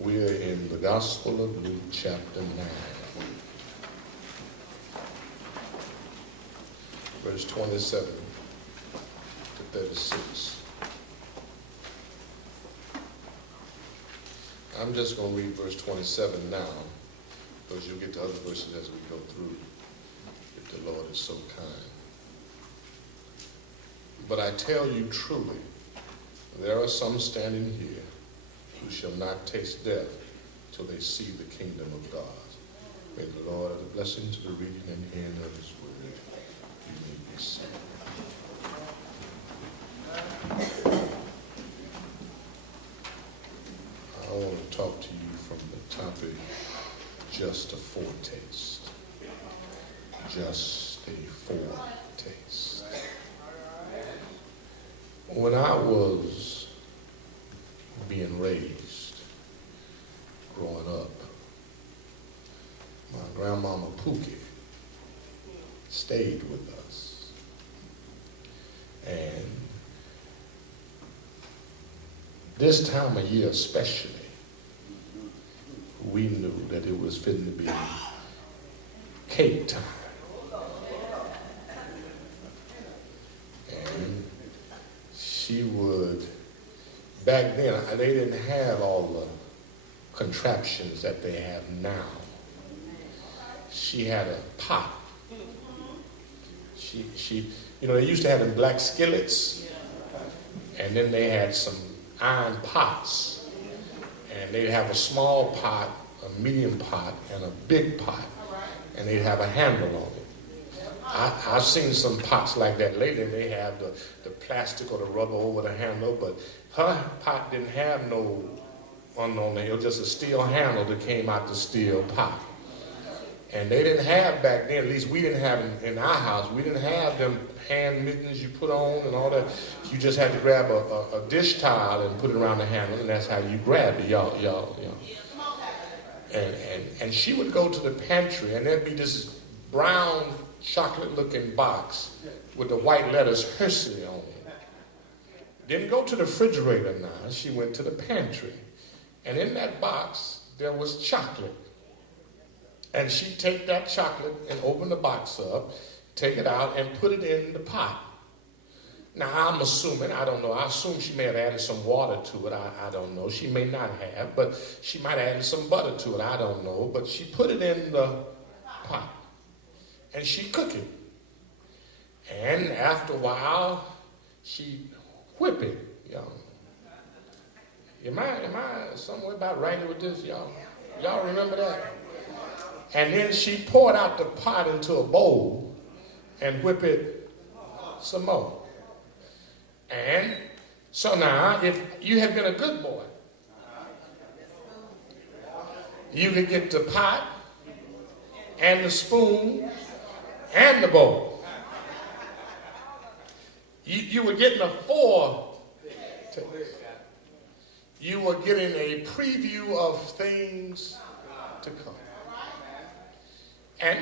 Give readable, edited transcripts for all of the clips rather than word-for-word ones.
We're in the Gospel of Luke, chapter 9, verse 27 to 36. I'm just going to read verse 27 now, because you'll get to other verses as we go through, if the Lord is so kind. But I tell you truly, there are some standing here who shall not taste death till they see the kingdom of God. May the Lord add a blessing to the reading and hearing of his word. You may be seated. I want to talk to you from the topic, just a foretaste. Just a foretaste. When I was being raised, growing up, my grandmama Pookie stayed with us. And this time of year especially, we knew that it was fitting to be cake time. And she would, back then, they didn't have all the contraptions that they have now. She had a pot. She, they used to have them black skillets, and then they had some iron pots, and they'd have a small pot, a medium pot, and a big pot, and they'd have a handle on it. I've seen some pots like that lately, and they have the plastic or the rubber over the handle, but her pot didn't have no on there. It was just a steel handle that came out the steel pot. And they didn't have back then, at least we didn't have in our house, we didn't have them hand mittens you put on and all that. You just had to grab a dish towel and put it around the handle, and that's how you grabbed it, y'all. And she would go to the pantry, and there'd be this brown chocolate-looking box with the white letters Hershey on it. Didn't go to the refrigerator now. She went to the pantry. And in that box, there was chocolate. And she'd take that chocolate and open the box up, take it out, and put it in the pot. Now, I'm assuming, I don't know, I assume she may have added some water to it. I don't know. She may not have, but she might have added some butter to it. I don't know. But she put it in the pot. And she'd cook it. And after a while, she'd whip it, y'all. Am I somewhere about right with this, y'all? Y'all remember that? And then she poured out the pot into a bowl and whip it some more. And so now, if you had been a good boy, you could get the pot and the spoon and the bowl. You were getting a foretaste. You were getting a preview of things to come. And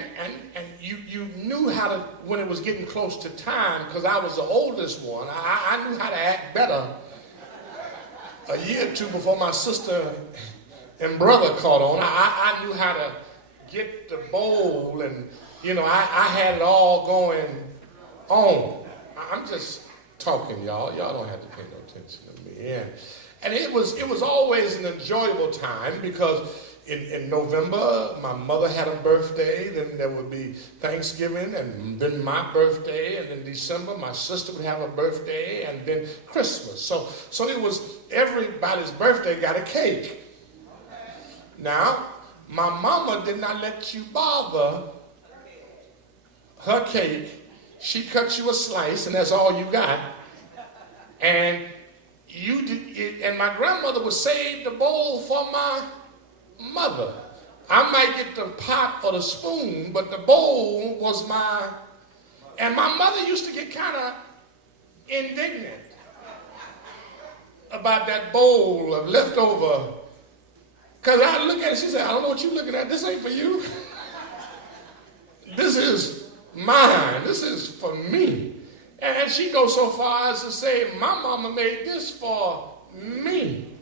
you knew how to, when it was getting close to time, because I was the oldest one, I knew how to act better a year or two before my sister and brother caught on. I knew how to get the bowl, and I had it all going on. I'm just talking, y'all. Y'all don't have to pay no attention to me. Yeah. And it was always an enjoyable time, because in November, my mother had a birthday, then there would be Thanksgiving, and then my birthday, and in December, my sister would have a birthday, and then Christmas. So it was, everybody's birthday got a cake. Now, my mama did not let you bother her cake. She cut you a slice, and that's all you got. And you did it, and my grandmother would save the bowl for my mother. I might get the pot or the spoon, but the bowl was mine. And my mother used to get kind of indignant about that bowl of leftover. Because I look at it, she said, I don't know what you're looking at. This ain't for you. This is mine. This is for me. And she goes so far as to say, my mama made this for me.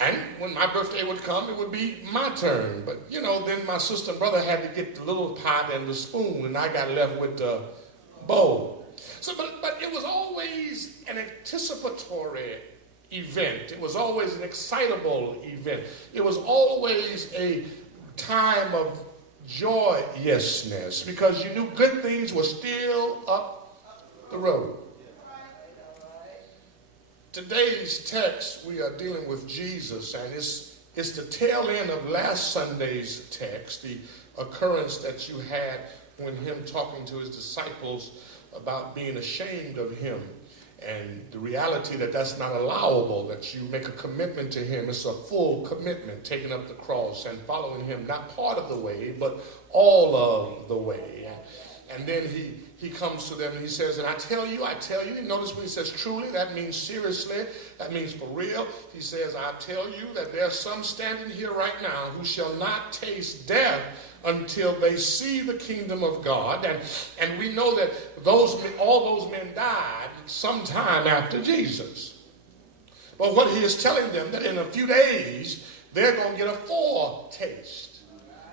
And when my birthday would come, it would be my turn. But, then my sister and brother had to get the little pot and the spoon, and I got left with the bowl. So, but it was always an anticipatory event. It was always an excitable event. It was always a time of joyousness because you knew good things were still up the road. Today's text, we are dealing with Jesus, and it's the tail end of last Sunday's text, the occurrence that you had when him talking to his disciples about being ashamed of him and the reality that that's not allowable, that you make a commitment to him. It's a full commitment, taking up the cross and following him, not part of the way, but all of the way. And then he comes to them and he says, and I tell you, you notice when he says truly, that means seriously, that means for real. He says, I tell you that there are some standing here right now who shall not taste death until they see the kingdom of God. And we know that all those men died sometime after Jesus. But what he is telling them, that in a few days, they're going to get a foretaste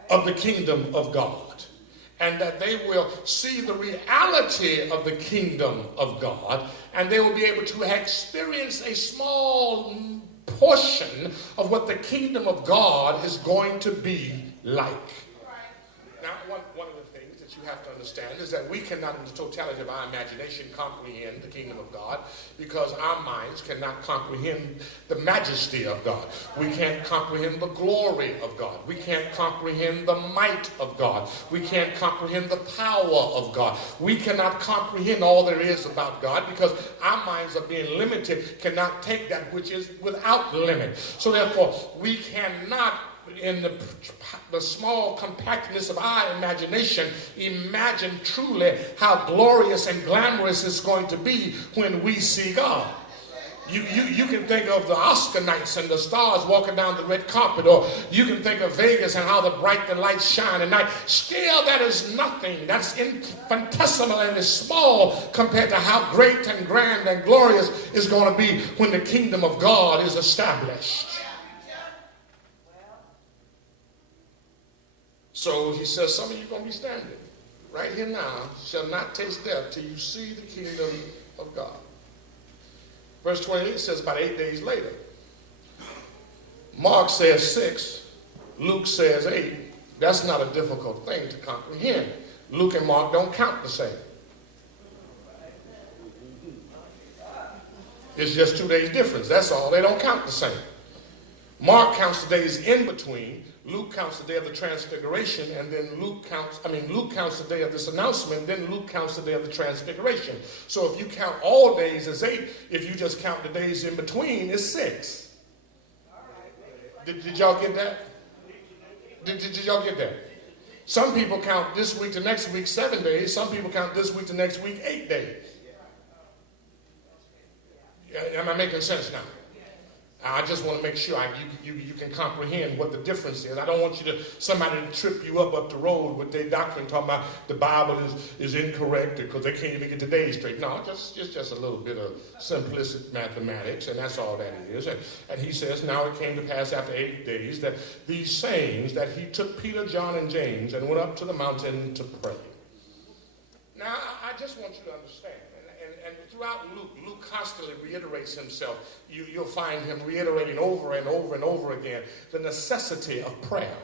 of the kingdom of God. And that they will see the reality of the kingdom of God, and they will be able to experience a small portion of what the kingdom of God is going to be like. Now, one of the things that you have to understand is that we cannot, in the totality of our imagination, comprehend the kingdom of God because our minds cannot comprehend the majesty of God. We can't comprehend the glory of God. We can't comprehend the might of God. We can't comprehend the power of God. We cannot comprehend all there is about God because our minds are being limited, cannot take that which is without limit. So therefore, we cannot, in the small compactness of our imagination, imagine truly how glorious and glamorous it's going to be when we see God. You can think of the Oscar nights and the stars walking down the red carpet, or you can think of Vegas and how bright the lights shine at night. Still, that is nothing. That's infinitesimal and is small compared to how great and grand and glorious it's going to be when the kingdom of God is established. So he says, some of you are going to be standing right here now, shall not taste death till you see the kingdom of God. Verse 28 says about 8 days later. Mark says 6. Luke says 8. That's not a difficult thing to comprehend. Luke and Mark don't count the same. It's just 2 days difference. That's all. They don't count the same. Mark counts the days in between. Luke counts the day of the transfiguration, and then Luke counts the day of this announcement, then Luke counts the day of the transfiguration. So if you count all days as 8, if you just count the days in between, it's 6. Did y'all get that? Did y'all get that? Some people count this week to next week 7 days. Some people count this week to next week 8 days. Am I making sense now? I just want to make sure you can comprehend what the difference is. I don't want somebody to trip you up the road with their doctrine talking about the Bible is incorrect because they can't even get the days straight. No, it's just a little bit of simplistic mathematics, and that's all that is. And he says, now it came to pass after 8 days that these sayings, that he took Peter, John, and James and went up to the mountain to pray. Now, I just want you to understand. And throughout Luke constantly reiterates himself. You'll find him reiterating over and over and over again the necessity of prayer.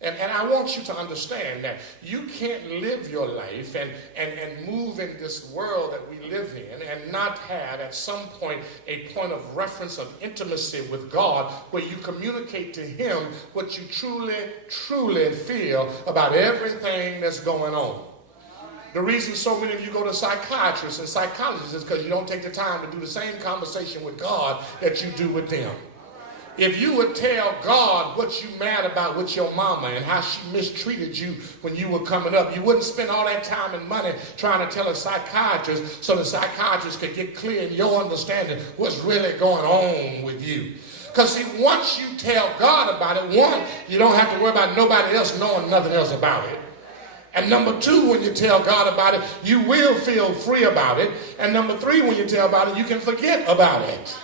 And I want you to understand that you can't live your life and move in this world that we live in and not have at some point a point of reference of intimacy with God where you communicate to him what you truly feel about everything that's going on. The reason so many of you go to psychiatrists and psychologists is because you don't take the time to do the same conversation with God that you do with them. If you would tell God what you mad about with your mama and how she mistreated you when you were coming up, you wouldn't spend all that time and money trying to tell a psychiatrist so the psychiatrist could get clear in your understanding what's really going on with you. Because see, once you tell God about it, one, you don't have to worry about nobody else knowing nothing else about it. And number 2, when you tell God about it, you will feel free about it. And number 3, when you tell about it, you can forget about it.